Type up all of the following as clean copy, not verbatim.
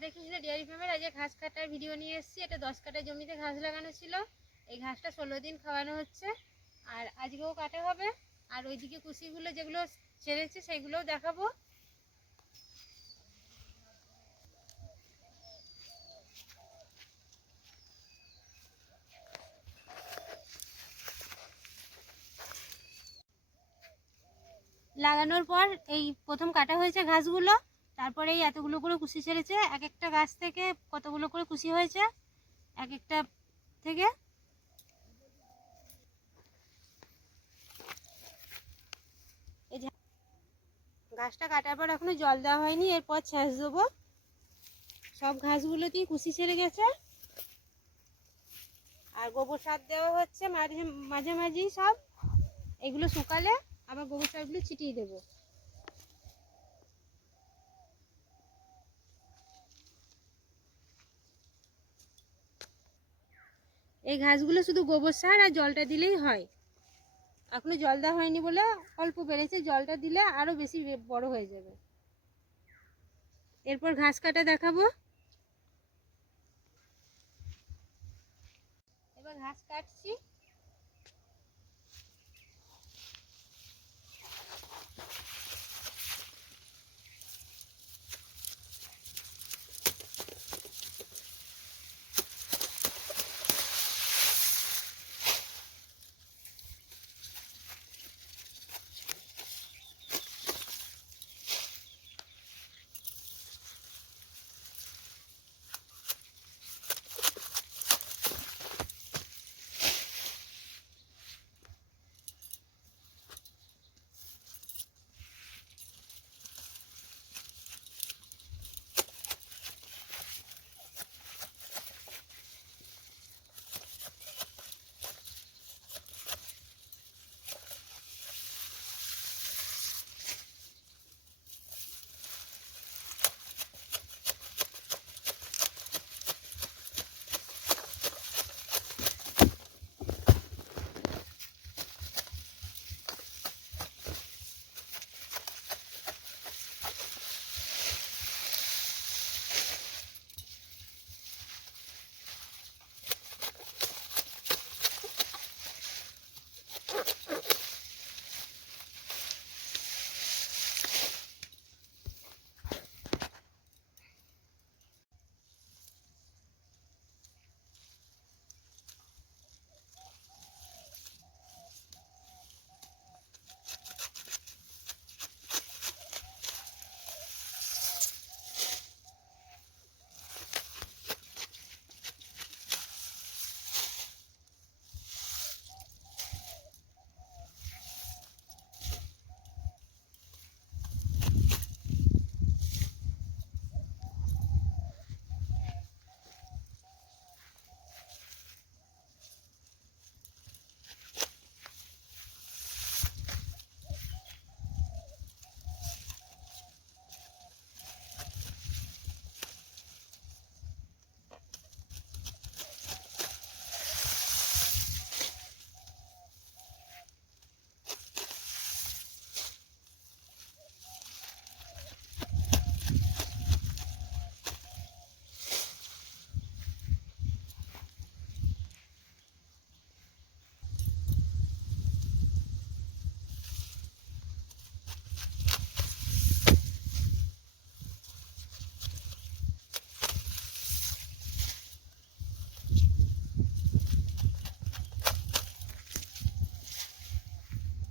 Radha Krishna dairy ফার্মের আজকে ঘাস কাটার ভিডিও নিয়ে এসেছি। এটা 10 কাঠা জমিতে ঘাস লাগানো ছিল। এই ঘাসটা 16 দিন খাওয়ানো হচ্ছে, আর আজকেও কাটা হবে। আর ওইদিকে কুশিগুলো যেগুলো ছেড়েছে সেগুলোও দেখাবো। লাগানোর পর এই প্রথম কাটা হয়েছে ঘাসগুলো, তারপরে এই এতগুলো করে কুশি ছেড়েছে। এক একটা গাছ থেকে কতগুলো করে কুশি হয়েছে এক একটা থেকে। এই যে ঘাসটা কাটার পর এখনো জল দেওয়া হয়নি, এরপর ছেঁচ দেবো। সব ঘাসগুলোতেই কুশি ছেড়ে গেছে, আর গোবর সার দেওয়া হচ্ছে মাঝামাঝি সব। এগুলো শুকালে আবার গোবর সারগুলো ছিটিয়ে দেবো। এই ঘাসগুলো শুধু গোবর সার আর জলটা দিলেই হয়। এখনো জল দেওয়া হয়নি বলে অল্প বেড়েছে, জলটা দিলে আরো বেশি বড় হয়ে যাবে। এরপর ঘাস কাটা দেখাবো। এবার ঘাস কাটছি।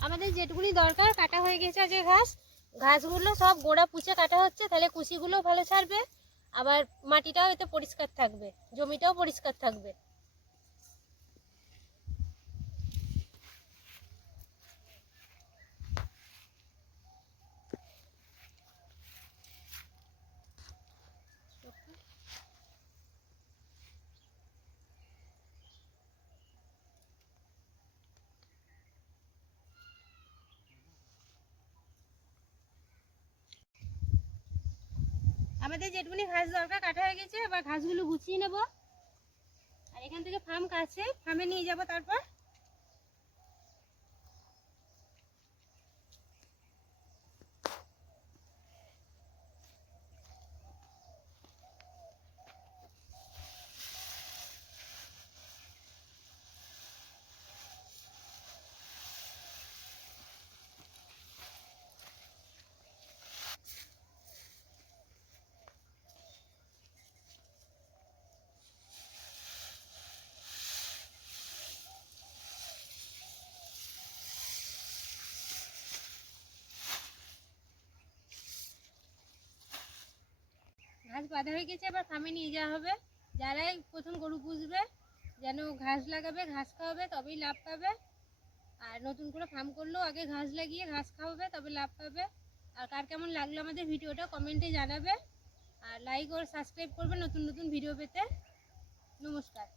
আমাদের যেটুকুনি দরকার কাটা হয়ে গেছে আজকে ঘাসগুলো সব গোড়া পুঁচে কাটা হচ্ছে, তাহলে কুশিগুলো ভালো ছাড়বে, আবার মাটিটাও এতে পরিষ্কার থাকবে, জমিটাও পরিষ্কার থাকবে। আমাদের যেটুকুনি ঘাস দরকার কাটা হয়ে গেছে, এবার ঘাসগুলো গুছিয়ে নেব। আর এখান থেকে ফার্ম কাছে, ফার্মে নিয়ে যাব। তারপর ঘাস বাঁধা হয়ে গেছে, এবার ফার্মে নিয়ে যাওয়া হবে। যারাই প্রথম গরু পুষবে যেন ঘাস লাগাবে, ঘাস খাওয়াবে, তবেই লাভ পাবে। আর নতুন করে ফার্ম করলেও আগে ঘাস লাগিয়ে ঘাস খাওয়াবে, তবে লাভ পাবে। আর কার কেমন লাগলো আমাদের ভিডিওটা কমেন্টে জানাবে, আর লাইক ও সাবস্ক্রাইব করবে নতুন নতুন ভিডিও পেতে। নমস্কার।